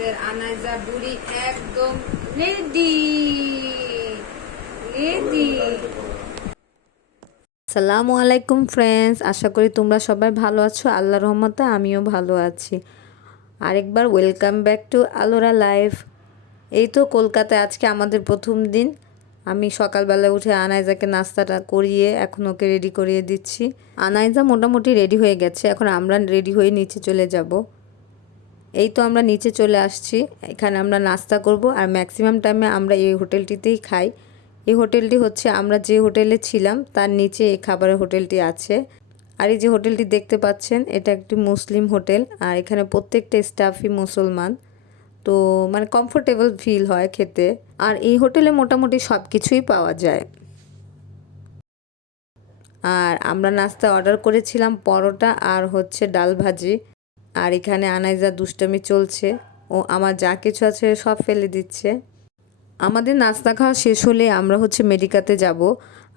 আমাদের আনাইজা বুড়ি একদম রেডি রেডি। আসসালামু আলাইকুম ফ্রেন্ডস, আশা করি তোমরা সবাই ভালো আছো। আল্লাহর রহমতে আমিও ভালো আছি। আরেকবার ওয়েলকাম ব্যাক টু আলোরা লাইফ। এই তো কলকাতায় আজকে আমাদের প্রথম দিন। আমি সকালবেলা উঠে আনাইজাকে নাস্তাটা করিয়ে এখন ওকে রেডি করিয়ে দিচ্ছি। আনাইজা মোটামুটি রেডি হয়ে গেছে, এখন আমরা রেডি হয়ে নিচে চলে যাব। এই তো আমরা নিচে চলে আসছি, এখানে আমরা নাস্তা করব আর ম্যাক্সিমাম টাইমে আমরা এই হোটেলটিতেই খাই। এই হোটেলটি হচ্ছে আমরা যে হোটেলে ছিলাম তার নিচে এই খাবারের হোটেলটি আছে। আর এই যে হোটেলটি দেখতে পাচ্ছেন এটা একটি মুসলিম হোটেল, আর এখানে প্রত্যেকটা স্টাফই মুসলমান, তো মানে কমফোর্টেবল ফিল হয় খেতে। আর এই হোটেলে মোটামুটি সব কিছুই পাওয়া যায়। আর আমরা নাস্তা অর্ডার করেছিলাম পরোটা আর হচ্ছে ডাল ভাজি। আর এখানে আনাইজা দুষ্টামি চলছে, ও আমার যা কিছু আছে সব ফেলে দিচ্ছে। আমাদের নাস্তা খাওয়া শেষ হলে আমরা হচ্ছে মেডিকাতে যাব,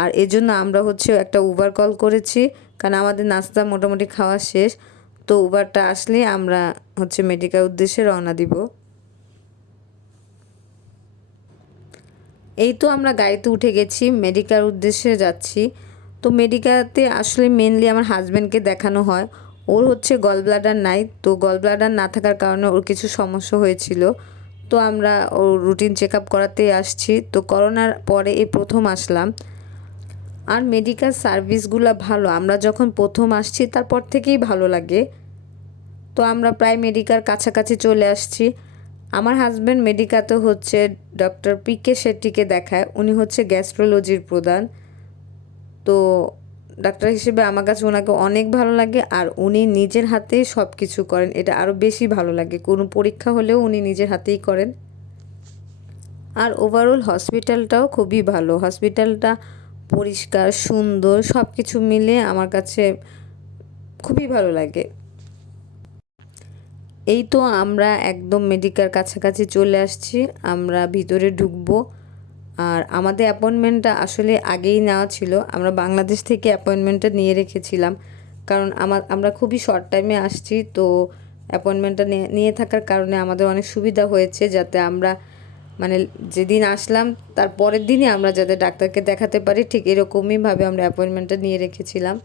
আর এজন্য আমরা হচ্ছে একটা উবার কল করেছি, কারণ আমাদের নাস্তা মোটামুটি খাওয়া শেষ। তো উবারটা আসলে আমরা হচ্ছে মেডিকার উদ্দেশ্যে রওনা দিব। এই তো আমরা গাড়িতে উঠে গেছি, মেডিকার উদ্দেশ্যে যাচ্ছি। তো মেডিকাতে আসলে মেনলি আমার হাজব্যান্ডকে দেখানো হয়। ওর হচ্ছে গল ব্লাডার নাই, তো গল ব্লাডার না থাকার কারণে ওর কিছু সমস্যা হয়েছিল। তো আমরা ওর রুটিন চেক আপ করাতে আসছি। তো করোনার পরে এই প্রথম আসলাম। আর মেডিকেল সার্ভিসগুলো ভালো, আমরা যখন প্রথম আসছি তারপর থেকেই ভালো লাগে। তো আমরা প্রায় মেডিকার কাছাকাছি চলে আসছি। আমার হাজব্যান্ড মেডিকাতে হচ্ছে ডক্টর পিকে শেট্টিকে দেখায়, উনি হচ্ছে গ্যাস্ট্রোলজির প্রধান। তো ডাক্তার হিসেবে আমার কাছে ওনাকে অনেক ভালো লাগে, আর উনি নিজের হাতেই সব কিছু করেন, এটা আরও বেশি ভালো লাগে। কোনো পরীক্ষা হলেও উনি নিজের হাতেই করেন। আর ওভারঅল হসপিটালটাও খুবই ভালো, হসপিটালটা পরিষ্কার সুন্দর, সব কিছু মিলে আমার কাছে খুবই ভালো লাগে। এই তো আমরা একদম মেডিকার কাছাকাছি চলে আসছি, আমরা ভিতরে ঢুকবো। আর আমাদের অ্যাপয়েন্টমেন্টটা আসলে আগেই নেওয়া ছিল, আমরা বাংলাদেশ থেকে অ্যাপয়েন্টমেন্টটা নিয়ে রেখেছিলাম, কারণ আমরা খুবই শর্ট টাইমে আসছি। তো অ্যাপয়েন্টমেন্টটা নিয়ে থাকার কারণে আমাদের অনেক সুবিধা হয়েছে, যাতে আমরা মানে যেদিন আসলাম তার পরের দিনই আমরা যাতে ডাক্তারকে দেখাতে পারি, ঠিক এরকমইভাবে আমরা অ্যাপয়েন্টমেন্টটা নিয়ে রেখেছিলাম।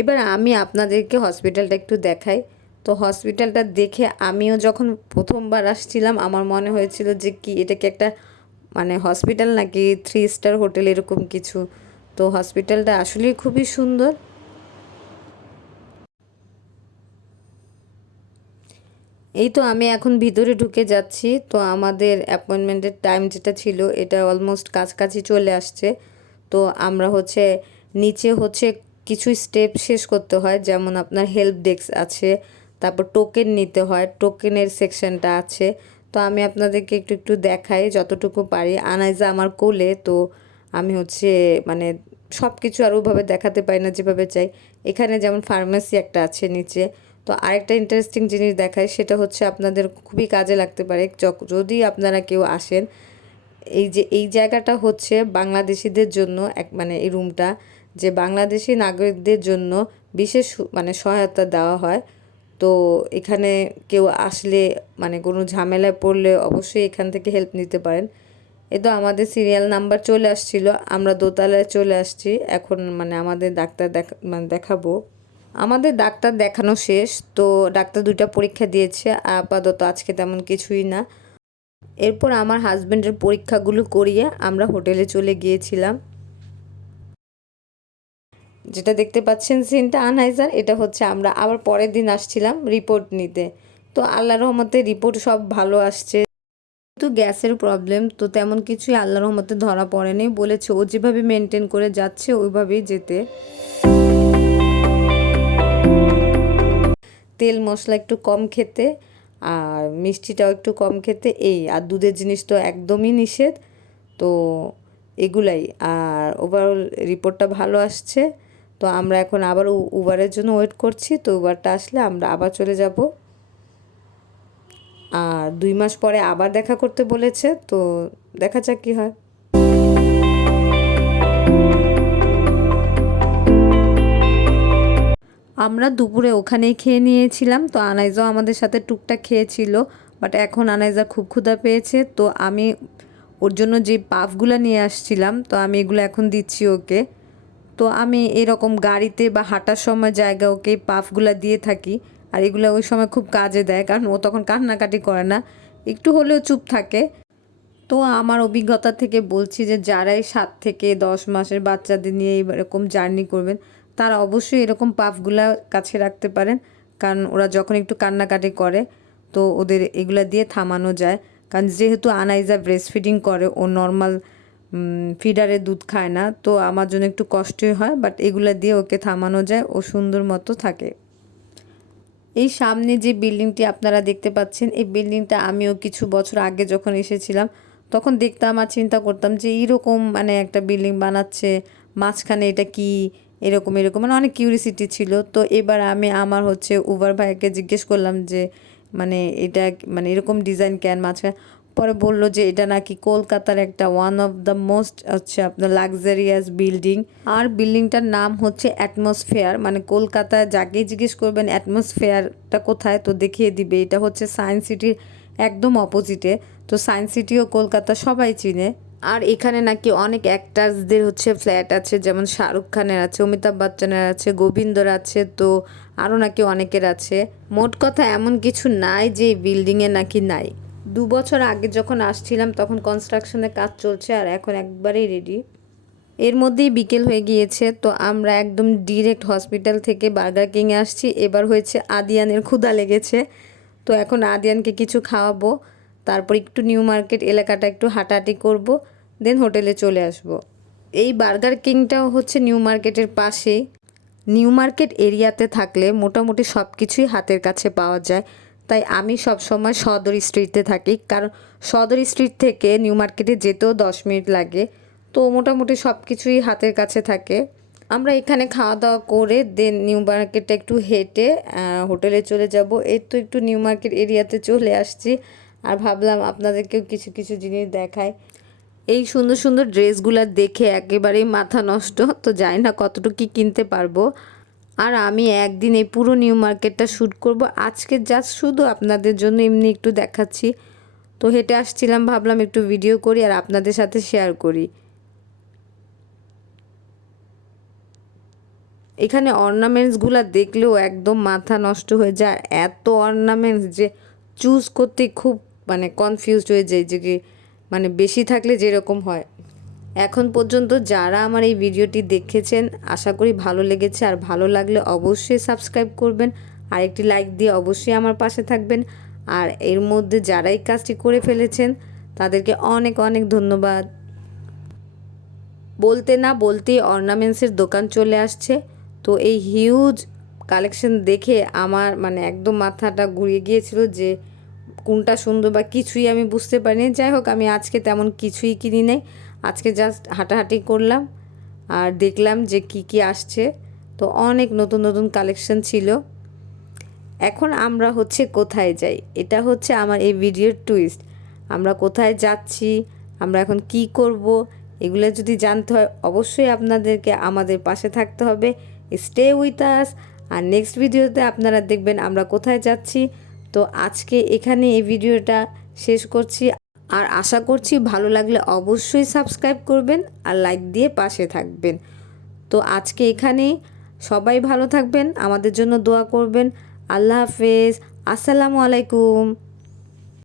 এবার আমি আপনাদেরকে হসপিটালটা একটু দেখাই। তো হসপিটালটা দেখে আমিও যখন প্রথমবার আসছিলাম আমার মনে হয়েছিল যে কি এটা কি একটা মানে হসপিটাল নাকি 3 স্টার হোটেল এরকম কিছু। তো হসপিটালটা আসলেই খুবই সুন্দর। এই তো আমি এখন ভিতরে ঢুকে যাচ্ছি। তো আমাদের অ্যাপয়েন্টমেন্টের টাইম যেটা ছিল এটা অলমোস্ট কাছাকাছি চলে আসছে। তো আমরা হচ্ছে নিচে হচ্ছে কিছু স্টেপ শেষ করতে হয়, যেমন আপনার হেল্প ডেস্ক আছে, তারপর টোকেন নিতে হয়, টোকেনের সেকশনটা আছে। তো আমি আপনাদেরকে একটু একটু দেখাই যতটুকু পারি। আনাইজা আমার কোলে, তো আমি হচ্ছে মানে সব কিছু আর ওভাবে দেখাতে পারি না যেভাবে চাই। এখানে যেমন ফার্মেসি একটা আছে নিচে। তো আরেকটা ইন্টারেস্টিং জিনিস দেখায়, সেটা হচ্ছে আপনাদের খুবই কাজে লাগতে পারে যদি আপনারা কেউ আসেন। এই যে এই জায়গাটা হচ্ছে বাংলাদেশিদের জন্য এক মানে এই রুমটা, যে বাংলাদেশি নাগরিকদের জন্য বিশেষ মানে সহায়তা দেওয়া হয়। তো এখানে কেউ আসলে মানে কোনো ঝামেলায় পড়লে অবশ্যই এখান থেকে হেল্প নিতে পারেন। এ তো আমাদের সিরিয়াল নাম্বার চলে আসছিল, আমরা দোতলায় চলে আসছি। এখন মানে আমাদের ডাক্তার দেখাবো। আমাদের ডাক্তার দেখানো শেষ, তো ডাক্তার 2টা পরীক্ষা দিয়েছে, আপাতত আজকে তেমন কিছুই না। এরপর আমার হাজব্যান্ডের পরীক্ষাগুলো করিয়ে আমরা হোটেলে চলে গিয়েছিলাম। যেটা দেখতে পাচ্ছেন সিনটা আনহাইজার, এটা হচ্ছে আমরা আবার পরের দিন আসছিলাম রিপোর্ট নিতে। তো আল্লাহর রহমতে রিপোর্ট সব ভালো আসছে। কিন্তু গ্যাসের প্রবলেম তো তেমন কিছুই আল্লাহর রহমতে ধরা পড়েনি, বলেছে ও যেভাবে মেনটেন করে যাচ্ছে ওইভাবেই যেতে। তেল মশলা একটু কম খেতে, আর মিষ্টিটাও একটু কম খেতে, এই আর দুধের জিনিস তো একদমই নিষেধ। তো এগুলাই। আর ওভারঅল রিপোর্টটা ভালো আসছে। তো আমরা এখন আবার উবারের জন্য ওয়েট করছি, তো উবারটা আসলে আমরা আবার চলে যাব। আর 2 মাস পরে আবার দেখা করতে বলেছে, তো দেখা যাক কী হয়। আমরা দুপুরে ওখানেই খেয়ে নিয়েছিলাম। তো আনাইজাও আমাদের সাথে টুকটাক খেয়েছিল, বাট এখন আনাইজা খুব ক্ষুধা পেয়েছে। তো আমি ওর জন্য যে পাফগুলো নিয়ে আসছিলাম, তো আমি এগুলো এখন দিচ্ছি ওকে। তো আমি এরকম গাড়িতে বা হাঁটার সময় জায়গা ওকে পাফগুলো দিয়ে থাকি, আর এগুলো ওই সময় খুব কাজে দেয়, কারণ ও তখন কান্নাকাটি করে না, একটু হলেও চুপ থাকে। তো আমার অভিজ্ঞতা থেকে বলছি যে যারাই 7 থেকে 10 মাসের বাচ্চাদের নিয়ে এরকম জার্নি করবেন, তারা অবশ্যই এরকম পাফগুলা কাছে রাখতে পারেন, কারণ ওরা যখন একটু কান্নাকাটি করে তো ওদের এগুলা দিয়ে থামানো যায়। কারণ যেহেতু আনাইজা ব্রেস্ট ফিডিং করে, ও নর্মাল ফিডারে দুধ খায় না, তো আমার জন্য একটু কষ্টই হয়, বাট এগুলা দিয়ে ওকে থামানো যায়, ও সুন্দর মতো থাকে। এই সামনে যে বিল্ডিংটি আপনারা দেখতে পাচ্ছেন, এই বিল্ডিংটা আমিও কিছু বছর আগে যখন এসেছিলাম তখন দেখতাম আর চিন্তা করতাম যে এইরকম মানে একটা বিল্ডিং বানাচ্ছে, মাঝখানে এটা কি, এরকম এরকম মানে অনেক কিউরিসিটি ছিল। তো এবার আমি আমার উবার ভাইকে জিজ্ঞেস করলাম যে মানে এটা মানে এরকম ডিজাইন কেন মাঝখানে। পরে বলল যে এটা নাকি কলকাতার একটা ওয়ান অফ দ্য মোস্ট আপনার লাক্সারিয়াস বিল্ডিং, আর বিল্ডিংটার নাম হচ্ছে অ্যাটমসফেয়ার। মানে কলকাতায় যাকেই জিজ্ঞেস করবেন অ্যাটমসফেয়ারটা কোথায়, তো দেখিয়ে দিবে। এটা হচ্ছে সায়েন্স সিটির একদম অপোজিটে। তো সায়েন্স সিটিও কলকাতা সবাই চিনে। আর এখানে নাকি অনেক অ্যাক্টার্সদের ফ্ল্যাট আছে, যেমন শাহরুখ খানের আছে, অমিতাভ বচ্চনের আছে, গোবিন্দর আছে, তো আরও নাকি অনেকের আছে। মোট কথা এমন কিছু নাই যে বিল্ডিংয়ে নাকি নাই। 2 বছর আগে যখন আসছিলাম তখন কনস্ট্রাকশনের কাজ চলছে, আর এখন একবারেই রেডি। এর মধ্যেই বিকেল হয়ে গিয়েছে, তো আমরা একদম ডিরেক্ট হসপিটাল থেকে বার্গার কিংয়ে আসছি। এবার হয়েছে আদিয়ানের ক্ষুধা লেগেছে, তো এখন আদিয়ানকে কিছু খাওয়াবো, তারপর একটু নিউ মার্কেট এলাকাটা একটু হাঁটাহাঁটি করব, দেন হোটেলে চলে আসব। এই বার্গার কিংটাও হচ্ছে নিউ মার্কেটের পাশেই। নিউ মার্কেট এরিয়াতে থাকলে মোটামুটি সব কিছুই হাতের কাছে পাওয়া যায়, তাই আমি সব সময় সদর স্ট্রিটে থাকি, কারণ সদর স্ট্রিট থেকে নিউ মার্কেটে যেতেও 10 মিনিট লাগে, তো মোটামুটি সব কিছুই হাতের কাছে থাকে। আমরা এখানে খাওয়া দাওয়া করে দেন নিউ মার্কেটটা একটু হেঁটে হোটেলে চলে যাব। এই তো একটু নিউ মার্কেট এরিয়াতে চলে আসছি, আর ভাবলাম আপনাদেরকেও কিছু কিছু জিনিস দেখায়। এই সুন্দর সুন্দর ড্রেসগুলো দেখে একেবারেই মাথা নষ্ট, তো জানি না কতটুকু কী কিনতে পারবো। আর আমি একদিন এই পুরো নিউ মার্কেটটা শ্যুট করব, আজকে জাস্ট শুধু আপনাদের জন্য এমনি একটু দেখাচ্ছি। তো হেঁটে আসছিলাম, ভাবলাম একটু ভিডিও করি আর আপনাদের সাথে শেয়ার করি। এখানে অর্নামেন্টসগুলো দেখলেও একদম মাথা নষ্ট হয়ে যায়, এত অর্নামেন্টস যে চুজ করতে খুব মানে কনফিউজড হয়ে যায় যে কি মানে বেশি থাকলে যেরকম হয়। এখন পর্যন্ত যারা আমার এই ভিডিওটি দেখেছেন আশা করি ভালো লেগেছে, আর ভালো লাগলে অবশ্যই সাবস্ক্রাইব করবেন আর একটি লাইক দিয়ে অবশ্যই আমার পাশে থাকবেন। আর এর মধ্যে যারাই কাজটি করে ফেলেছেন তাদেরকে অনেক অনেক ধন্যবাদ। বলতে না বলতেই অর্নামেন্টসের দোকান চলে আসছে, তো এই হিউজ কালেকশন দেখে আমার মানে একদম মাথাটা ঘুরিয়ে গিয়েছিল যে কোনটা সুন্দর বা কিছুই আমি বুঝতে পারিনি। যাই হোক, আমি আজকে তেমন কিছুই কিনি নাই, আজকে জাস্ট হাঁটাহাঁটি করলাম আর দেখলাম যে কি কি আসছে। তো অনেক নতুন নতুন কালেকশন ছিল। এখন আমরা কোথায় যাই, এটা হচ্ছে আমার এই ভিডিওর টুইস্ট। আমরা কোথায় যাচ্ছি, আমরা এখন কি করব, এগুলো যদি জানতে হয় অবশ্যই আপনাদেরকে আমাদের পাশে থাকতে হবে। স্টে উইথ আস, আর নেক্সট ভিডিওতে আপনারা দেখবেন আমরা কোথায় যাচ্ছি। তো আজকে এখানে এই ভিডিওটা শেষ করছি, আর আশা করছি ভালো লাগলে অবশ্যই সাবস্ক্রাইব করবেন আর লাইক দিয়ে পাশে থাকবেন। তো আজকে এখানেই, সবাই ভালো থাকবেন, আমাদের জন্য দোয়া করবেন। আল্লাহ হাফেজ, আসসালামু আলাইকুম।